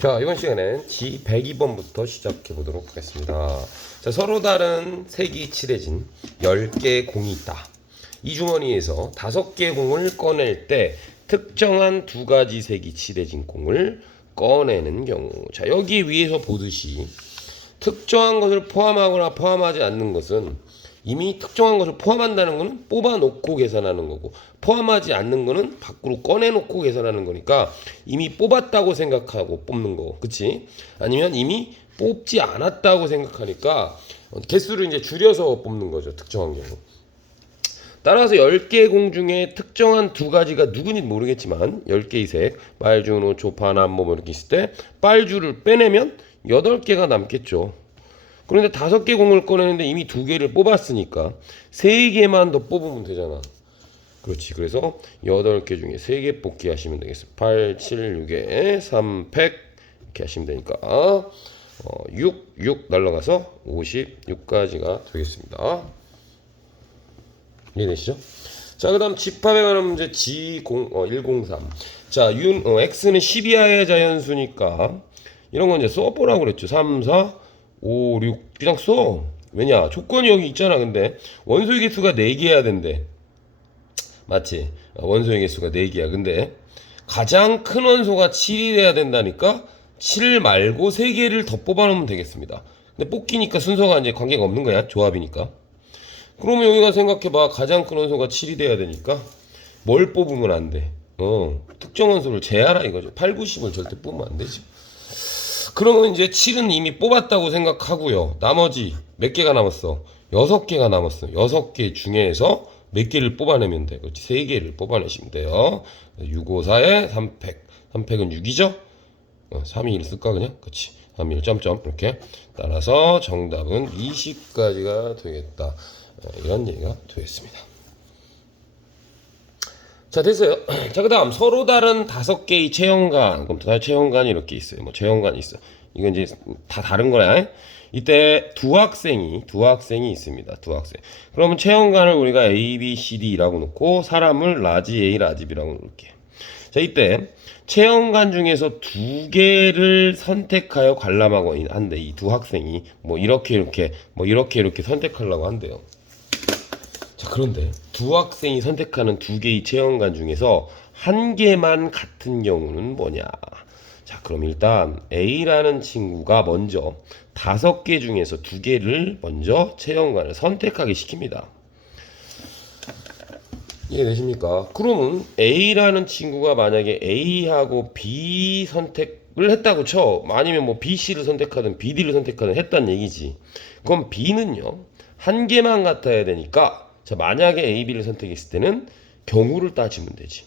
자, 이번 시간엔 G 102번부터 시작해 보도록 하겠습니다. 자, 서로 다른 색이 칠해진 10개의 공이 있다. 이 주머니에서 5개의 공을 꺼낼 때 특정한 두 가지 색이 칠해진 공을 꺼내는 경우. 자, 여기 위에서 보듯이 특정한 것을 포함하거나 포함하지 않는 것은 이미 특정한 것을 포함한다는 것은 뽑아놓고 계산하는 거고 포함하지 않는 것은 밖으로 꺼내놓고 계산하는 거니까 이미 뽑았다고 생각하고 뽑는 거고 그치? 아니면 이미 뽑지 않았다고 생각하니까 개수를 이제 줄여서 뽑는 거죠 특정한 경우 따라서 10개의 공 중에 특정한 두 가지가 누군지 모르겠지만 10개의 색, 빨주, 노초, 파남 뭐 이렇게 있을 때 빨주를 빼내면 8개가 남겠죠. 그런데 다섯 개 공을 꺼내는데 이미 두 개를 뽑았으니까 세 개만 더 뽑으면 되잖아. 그렇지. 그래서 여덟 개 중에 세 개 뽑기 하시면 되겠어. 8, 7, 6에 3, 100 이렇게 하시면 되니까 어, 6, 6 날라가서 56까지가 되겠습니다. 이해되시죠? 자, 그 다음 집합에 관한 문제 G0 어, 103. 자, 윤 어, x는 12하의 자연수니까 이런 건 이제 써보라고 그랬죠. 3, 4, 5, 6 그냥 써. 왜냐? 조건이 여기 있잖아. 근데 원소의 개수가 4개여야 된대. 맞지? 어, 원소의 개수가 4개야. 근데 가장 큰 원소가 7이 돼야 된다니까 7 말고 3개를 더 뽑아놓으면 되겠습니다. 근데 뽑기니까 순서가 이제 관계가 없는 거야. 조합이니까. 그러면 여기가 생각해봐. 가장 큰 원소가 7이 돼야 되니까 뭘 뽑으면 안 돼. 어, 특정 원소를 제하라 이거죠. 8, 90을 절대 뽑으면 안 되지. 그러면 이제 7은 이미 뽑았다고 생각하고요. 나머지 몇 개가 남았어? 6개가 남았어. 6개 중에서 몇 개를 뽑아내면 돼. 그렇지. 3개를 뽑아내시면 돼요. 654에 300. 300은 6이죠? 어, 3이 1 쓸까 그냥? 그렇지. 3이 1 점점 이렇게. 따라서 정답은 20까지가 되겠다. 어, 이런 얘기가 되겠습니다. 자 됐어요. 자 그다음 서로 다른 다섯 개의 체형관 그럼 다 체형관이 이렇게 있어요. 뭐 체형관이 있어. 이건 이제 다 다른 거야. 이때 두 학생이 두 학생이 있습니다. 두 학생. 그러면 체형관을 우리가 A, B, C, D라고 놓고 사람을 라지 A, 라지 B라고 놓을게. 자 이때 체형관 중에서 두 개를 선택하여 관람하고 한대 이두 학생이 뭐 이렇게 이렇게 뭐 이렇게 이렇게 선택하려고 한대요. 자, 그런데 두 학생이 선택하는 두 개의 체험관 중에서 한 개만 같은 경우는 뭐냐? 자, 그럼 일단 A라는 친구가 먼저 다섯 개 중에서 두 개를 먼저 체험관을 선택하게 시킵니다. 이해되십니까? 그러면 A라는 친구가 만약에 A하고 B 선택을 했다고 쳐. 아니면 뭐 B, C를 선택하든 B, D를 선택하든 했단 얘기지. 그럼 B는요, 한 개만 같아야 되니까 자, 만약에 A, B를 선택했을 때는 경우를 따지면 되지.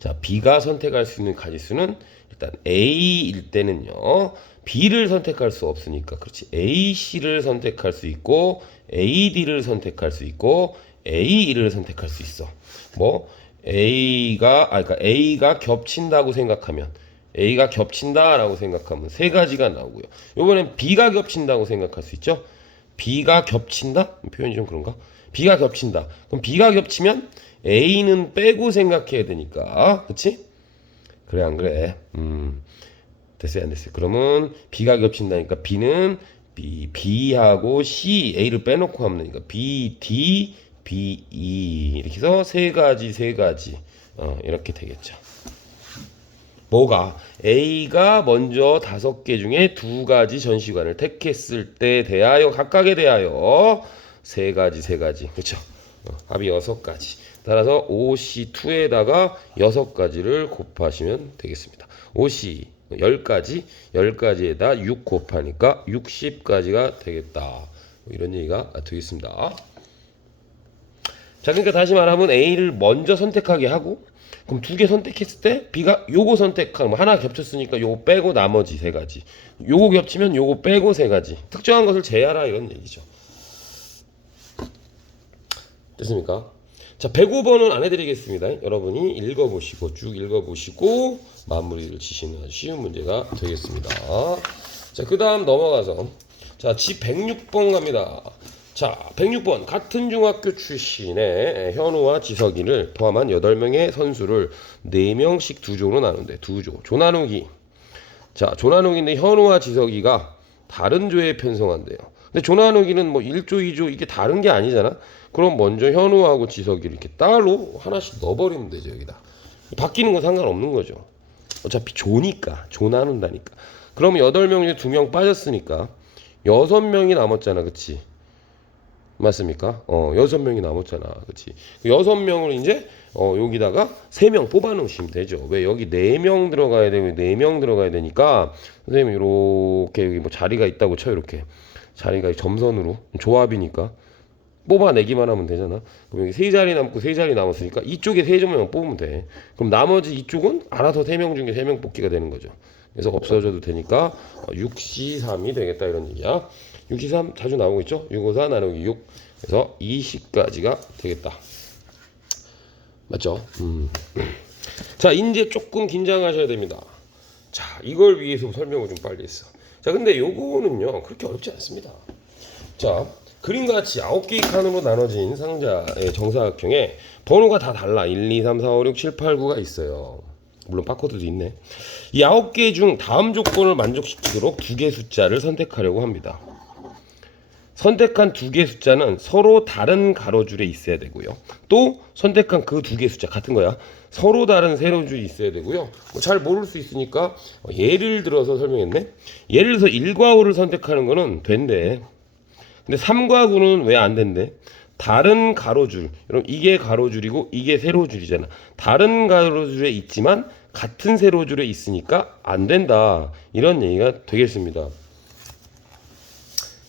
자, B가 선택할 수 있는 가지수는 일단 A일 때는요. B를 선택할 수 없으니까 그렇지. A, C를 선택할 수 있고 A, D를 선택할 수 있고 A, E를 선택할 수 있어. 뭐 A가 아 그러니까 A가 겹친다고 생각하면 A가 겹친다라고 생각하면 세 가지가 나오고요. 이번엔 B가 겹친다고 생각할 수 있죠. B가 겹친다? 표현이 좀 그런가? B가 겹친다. 그럼 B가 겹치면 A는 빼고 생각해야 되니까. 그치? 그래, 안 그래? 음. 됐어요, 안 됐어요? 그러면 B가 겹친다니까 B는 B, B하고 C, A를 빼놓고 하면 되니까 B, D, B, E. 이렇게 해서 세 가지, 세 가지. 어, 이렇게 되겠죠. 뭐가 A가 먼저 다섯 개 중에 두 가지 전시관을 택했을 때 대하여 각각에 대하여 세 가지 세 가지. 그렇죠 어, 합이 여섯 가지. 따라서 OC2에다가 여섯 가지를 곱하시면 되겠습니다. OC 열 가지 열 가지에다 6 곱하니까 60가지가 되겠다. 뭐 이런 얘기가 되겠습니다. 자 그러니까 다시 말하면 A를 먼저 선택하게 하고 그럼 두 개 선택했을 때 B가 요거 선택하면 하나 겹쳤으니까 요거 빼고 나머지 세 가지. 요거 겹치면 요거 빼고 세 가지. 특정한 것을 제하라 이런 얘기죠 됐습니까? 자 105번은 안 해드리겠습니다 여러분이 읽어보시고 쭉 읽어보시고 마무리를 지시는 아주 쉬운 문제가 되겠습니다 자 그 다음 넘어가서 자 G 106번 갑니다 자, 106번 같은 중학교 출신의 현우와 지석이를 포함한 8명의 선수를 4명씩 두 조로 나눈대. 두 조. 조 나누기. 자, 조나누기인데 현우와 지석이가 다른 조에 편성한대요. 근데 조나누기는 뭐 1조, 2조 이게 다른 게 아니잖아. 그럼 먼저 현우하고 지석이를 이렇게 따로 하나씩 넣어버리면 되죠 여기다. 바뀌는 건 상관없는 거죠. 어차피 조니까 조 나눈다니까. 그러면 여덟 명 중에 두명 빠졌으니까 여섯 명이 남았잖아, 그치? 맞습니까? 어 여섯 명이 남았잖아, 그치? 그 여섯 명을 이제 어 여기다가 세 명 뽑아 놓으시면 되죠. 왜 여기 네 명 들어가야 되고 네 명 들어가야 되니까 선생님 이렇게 여기 뭐 자리가 있다고 쳐 이렇게 자리가 점선으로 조합이니까 뽑아내기만 하면 되잖아. 그럼 여기 세 자리 남고 세 자리 남았으니까 이쪽에 세 점만 뽑으면 돼. 그럼 나머지 이쪽은 알아서 세 명 중에 세 명 뽑기가 되는 거죠. 그래서 없어져도 되니까 6시 3이 되겠다 이런 얘기야. 6시 3 자주 나오고 있죠? 654 나누기 6. 그래서 20까지가 되겠다. 맞죠? 음. 자, 이제 조금 긴장하셔야 됩니다. 자, 이걸 위해서 설명을 좀 빨리 했어. 자, 근데 요거는요, 그렇게 어렵지 않습니다. 자, 그림과 같이 9개의 칸으로 나눠진 상자의 정사각형에 번호가 다 달라. 1, 2, 3, 4, 5, 6, 7, 8, 9가 있어요. 물론 바코드도 있네. 이 9개 중 다음 조건을 만족시키도록 두 개 숫자를 선택하려고 합니다. 선택한 두 개 숫자는 서로 다른 가로줄에 있어야 되고요. 또 선택한 그 두 개 숫자 같은 거야. 서로 다른 세로줄이 있어야 되고요. 뭐 잘 모를 수 있으니까 어, 예를 들어서 설명했네. 예를 들어서 1과 5를 선택하는 거는 된대. 근데 3과 9는 왜 안 된대? 다른 가로줄. 여러분 이게 가로줄이고 이게 세로줄이잖아. 다른 가로줄에 있지만 같은 세로줄에 있으니까 안 된다. 이런 얘기가 되겠습니다.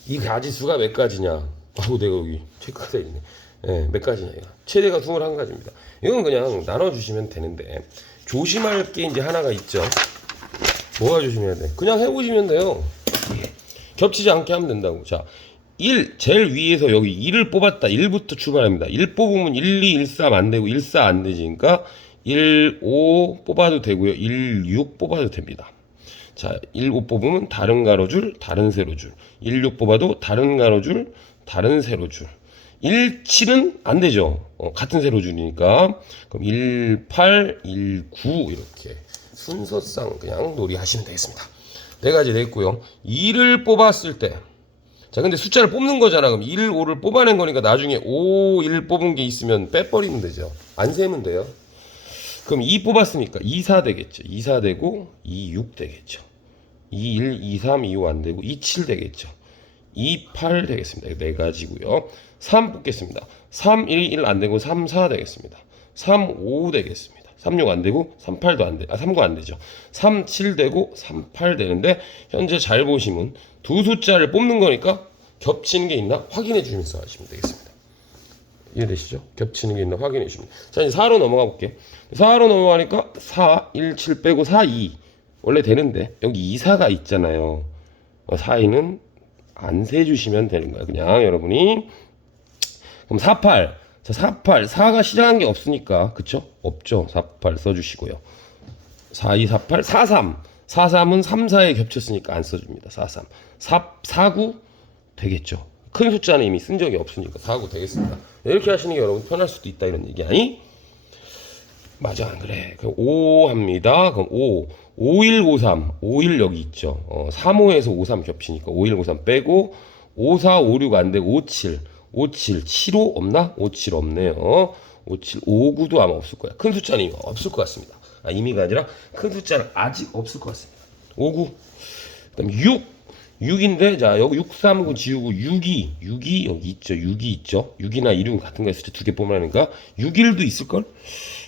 이 가지수가 몇 가지냐? 아우 내가 여기 체크가 돼 있네. 예, 몇 가지냐 이거. 최대가 21가지입니다. 이건 그냥 나눠 주시면 되는데 조심할 게 이제 하나가 있죠. 뭐가 조심해야 돼? 그냥 해 보시면 돼요. 겹치지 않게 하면 된다고. 자, 1 제일 위에서 여기 1을 뽑았다. 1부터 출발합니다. 1 뽑으면 1, 2, 1, 3 안 되고 1, 4 안 되지. 그러니까 1, 5 뽑아도 되고요. 1, 6 뽑아도 됩니다. 자, 1, 5 뽑으면 다른 가로줄, 다른 세로줄. 1, 6 뽑아도 다른 가로줄, 다른 세로줄. 1, 7은 안 되죠. 어, 같은 세로줄이니까. 그럼 1, 8, 1, 9 이렇게 순서상 그냥 놀이하시면 되겠습니다. 네 가지 됐고요. 2를 뽑았을 때 자, 근데 숫자를 뽑는 거잖아. 그럼 1, 5를 뽑아낸 거니까 나중에 5, 1 뽑은 게 있으면 빼버리면 되죠. 안 세면 돼요. 그럼 2 뽑았으니까 2, 4 되겠죠. 2, 4 되고 2, 6 되겠죠. 2, 1, 2, 3, 2, 5 안 되고 2, 7 되겠죠. 2, 8 되겠습니다. 네 가지고요. 3 뽑겠습니다. 3, 1, 1 안 되고 3, 4 되겠습니다. 3, 5 되겠습니다. 3, 6 안 되고 3, 8도 안 돼. 아, 3, 9 안 되죠. 3, 7 되고 3, 8 되는데 현재 잘 보시면 두 숫자를 뽑는 거니까 겹치는 게 있나 확인해 주면서 하시면 되겠습니다. 이해되시죠? 겹치는 게 있나 확인해 주시면. 자, 이제 4로 넘어가 볼게. 4로 넘어가니까 4, 1, 7 빼고 4, 2. 원래 되는데 여기 2, 4가 있잖아요. 4, 2는 안 세주시면 되는 거예요. 그냥 여러분이. 그럼 4, 8. 자, 4, 8. 4가 시작한 게 없으니까. 그쵸? 없죠. 4, 8 써주시고요. 4, 2, 4, 8, 4, 3. 4, 3은 3, 4에 겹쳤으니까 안 써줍니다. 4, 3. 4, 4, 9 되겠죠. 큰 숫자는 이미 쓴 적이 없으니까 4, 9 되겠습니다. 이렇게 하시는 게 여러분 편할 수도 있다 이런 얘기 아니? 맞아 안 그래. 그럼 5 합니다. 그럼 5. 5153. 51 여기 있죠. 어, 35에서 53 겹치니까 5153 빼고 54, 56 안 되고 57. 57, 75 없나? 57 없네요. 57, 59도 아마 없을 거야. 큰 숫자는 이미 없을 것 같습니다. 아, 이미가 아니라 큰 숫자는 아직 없을 것 같습니다. 59. 그다음 6. 6인데 자 여기 6, 3, 9 지우고 6이 6이 여기 있죠. 6이 있죠. 6이나 1은 같은 거 있을 때 두 개 뽑으라니까. 6일도 있을걸?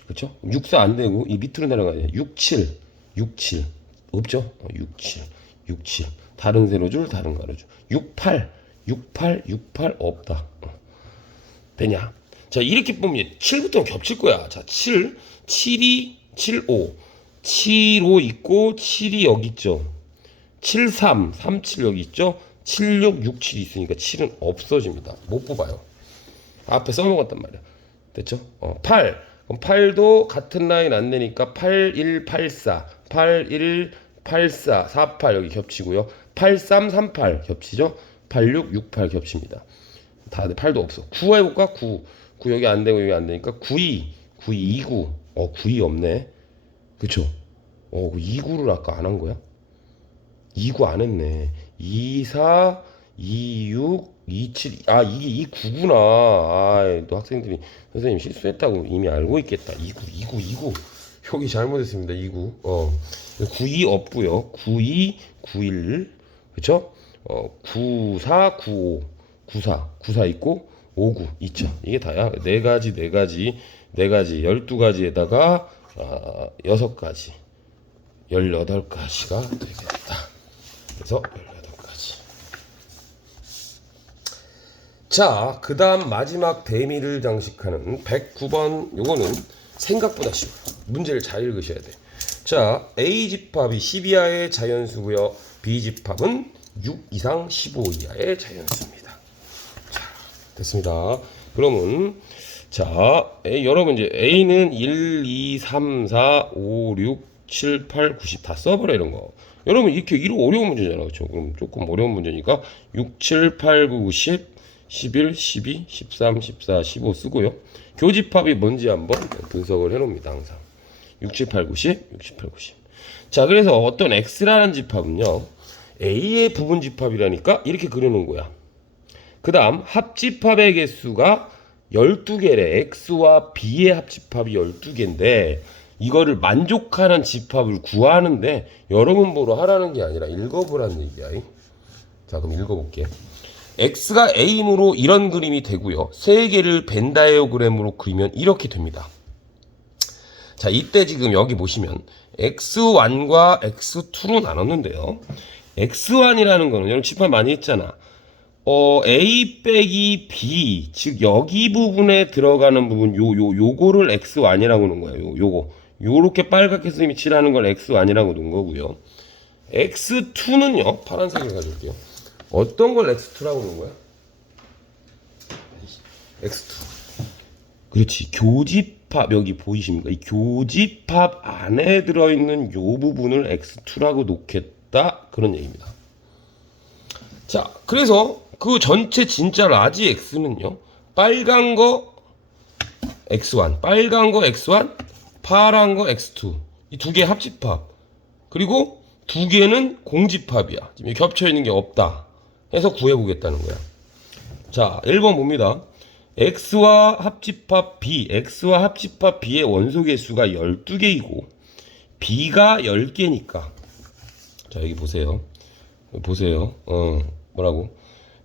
그쵸? 6, 4 안 되고 이 밑으로 내려가야 6, 7 6, 7 없죠? 어, 6, 7 6, 7 다른 세로줄 다른 가로줄. 6, 8 6, 8 6, 8 없다. 어. 되냐? 자 이렇게 보면 7부터 겹칠 거야. 자 7, 7이 7, 5 7, 5 있고 7이 여기 있죠 73, 37 여기 있죠? 76, 67 있으니까 7은 없어집니다. 못 뽑아요. 앞에 써먹었단 말이야. 됐죠? 어, 8. 그럼 8도 같은 라인 안 되니까 8, 1, 8, 4. 8, 1, 8, 4. 4, 8 여기 겹치고요. 8, 3, 3, 8 겹치죠? 8, 6, 6, 8 겹칩니다. 다들 8도 없어. 9 해볼까? 9. 9 여기 안 되고 여기 안 되니까 9, 2. 9, 2, 2, 9. 어, 9, 2 없네. 그쵸? 어, 2, 9를 아까 안 한 거야? 29안 했네. 24, 26, 27. 아, 이게 이 9구나. 아, 또 학생들이 선생님 실수했다고 이미 알고 있겠다. 29, 29, 29. 여기 잘못했습니다. 29. 어. 92 없고요. 92, 91. 그쵸? 어, 94, 95. 94. 94 있고 59 있죠. 이게 다야. 네 가지, 네 가지, 네 가지, 12가지에다가 아, 6가지. 18가지가 되겠다. 그래서 18가지. 자, 그 다음 마지막 대미를 장식하는 109번. 요거는 생각보다 쉬워요. 문제를 잘 읽으셔야 돼. 자, A 집합이 10 이하의 자연수고요. B 집합은 6 이상 15 이하의 자연수입니다. 자, 됐습니다. 그러면 자, A, 여러분 이제 A는 1, 2, 3, 4, 5, 6, 7, 8, 90 다 써버려 이런 거. 여러분 이렇게 이런 어려운 문제잖아, 그렇죠? 그럼 조금 어려운 문제니까 6, 7, 8, 9, 10, 11, 12, 13, 14, 15 쓰고요. 교집합이 뭔지 한번 분석을 해 놓습니다, 항상. 6, 7, 8, 90, 6, 7, 8, 90. 자, 그래서 어떤 X라는 집합은요, A의 부분 집합이라니까 이렇게 그려 놓은 거야. 그 다음 합집합의 개수가 12개래. X와 B의 합집합이 12개인데 이거를 만족하는 집합을 구하는데 여러분 보러 하라는 게 아니라 읽어보라는 얘기야. 자 그럼 읽어볼게. X가 A이므로 이런 그림이 되고요. 세 개를 벤 다이어그램으로 그리면 이렇게 됩니다. 자 이때 지금 여기 보시면 X1과 X2로 나눴는데요. X1이라는 거는 여러분 집합 많이 했잖아. 어, A 빼기 B, 즉 여기 부분에 들어가는 부분 요 요 요거를 X1이라고 하는 거예요. 요 요거. 요렇게 빨갛게 선생님이 칠하는 걸 X1이라고 놓은 거고요. X2는요. 파란색을 가져올게요. 어떤 걸 X2라고 놓은 거야? X2. 그렇지. 교집합 여기 보이십니까? 이 교집합 안에 들어 있는 요 부분을 X2라고 놓겠다. 그런 얘기입니다. 자, 그래서 그 전체 진짜 라지 X는요. 빨간 거 X1, 빨간 거 X1, 파란 거 X2. 이 두 개 합집합. 그리고 두 개는 공집합이야. 지금 겹쳐 있는 게 없다. 해서 구해 보겠다는 거야. 자, 1번 봅니다. X와 합집합 B, X와 합집합 B의 원소 개수가 12개이고 B가 10개니까 자, 여기 보세요. 보세요. 어, 뭐라고?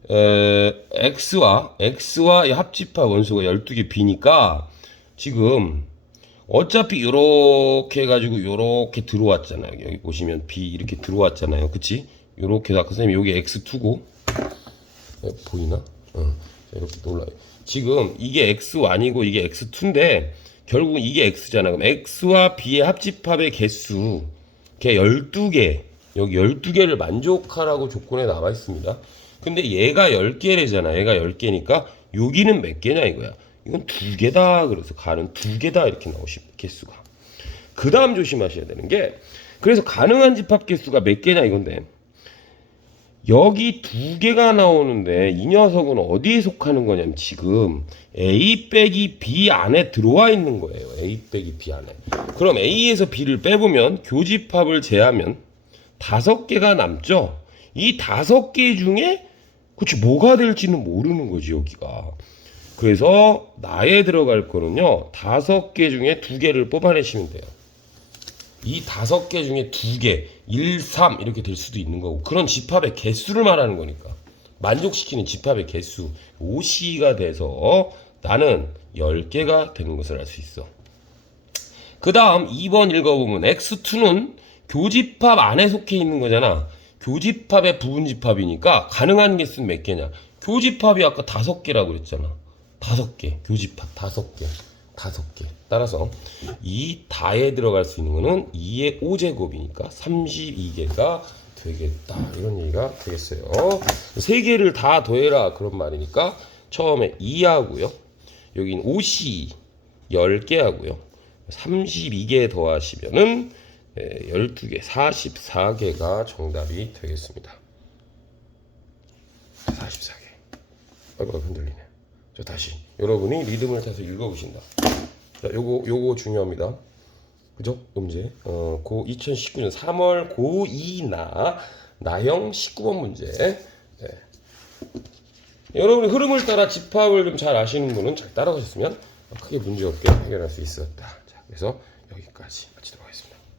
에, x와 x와 이 합집합 원소가 12개 b니까 지금 어차피 요렇게 해가지고 요렇게 들어왔잖아요. 여기 보시면 b 이렇게 들어왔잖아요. 그치? 요렇게 아까 선생님 여기 x2고 에, 보이나? 어, 자, 이렇게 올라요. 지금 이게 x1이고 이게 x2인데 결국 이게 x잖아. 그럼 x와 b의 합집합의 개수 걔 12개 여기 12개를 만족하라고 조건에 나와 있습니다. 근데 얘가 10개래잖아. 얘가 10개니까 여기는 몇 개냐 이거야. 이건 두 개다. 그래서 가는 두 개다 이렇게 나오십니다. 개수가. 그 다음 조심하셔야 되는 게 그래서 가능한 집합 개수가 몇 개냐 이건데 여기 두 개가 나오는데 이 녀석은 어디에 속하는 거냐면 지금 A 빼기 B 안에 들어와 있는 거예요. A 빼기 B 안에. 그럼 A에서 B를 빼보면 교집합을 제하면 다섯 개가 남죠. 이 다섯 개 중에 그치 뭐가 될지는 모르는 거지 여기가. 그래서 나에 들어갈 거는요 다섯 개 중에 두 개를 뽑아내시면 돼요. 이 다섯 개 중에 두 개, 1, 3 이렇게 될 수도 있는 거고 그런 집합의 개수를 말하는 거니까 만족시키는 집합의 개수 5C가 돼서 나는 10개가 되는 것을 알 수 있어. 그 다음 2번 읽어보면 X2는 교집합 안에 속해 있는 거잖아. 교집합의 부분집합이니까 가능한 개수는 몇 개냐? 교집합이 아까 다섯 개라고 그랬잖아. 다섯 개. 교집합 다섯 개. 다섯 개. 따라서 이 다에 들어갈 수 있는 거는 2의 5제곱이니까 32개가 되겠다. 이런 얘기가 되겠어요. 세 개를 다 더해라 그런 말이니까 처음에 2 하고요. 여기는 5C 10개 하고요. 32개 더하시면은 12개, 44개가 정답이 되겠습니다. 44개. 아이고 흔들리네. 저 다시 여러분이 리듬을 타서 읽어보신다. 자, 요거 요거 중요합니다. 그죠? 이 문제. 어, 고 2019년 3월 고2나 나형 19번 문제. 네. 여러분이 흐름을 따라 집합을 좀 잘 아시는 분은 잘 따라가셨으면 크게 문제 없게 해결할 수 있었다. 자, 그래서 여기까지 마치도록 하겠습니다.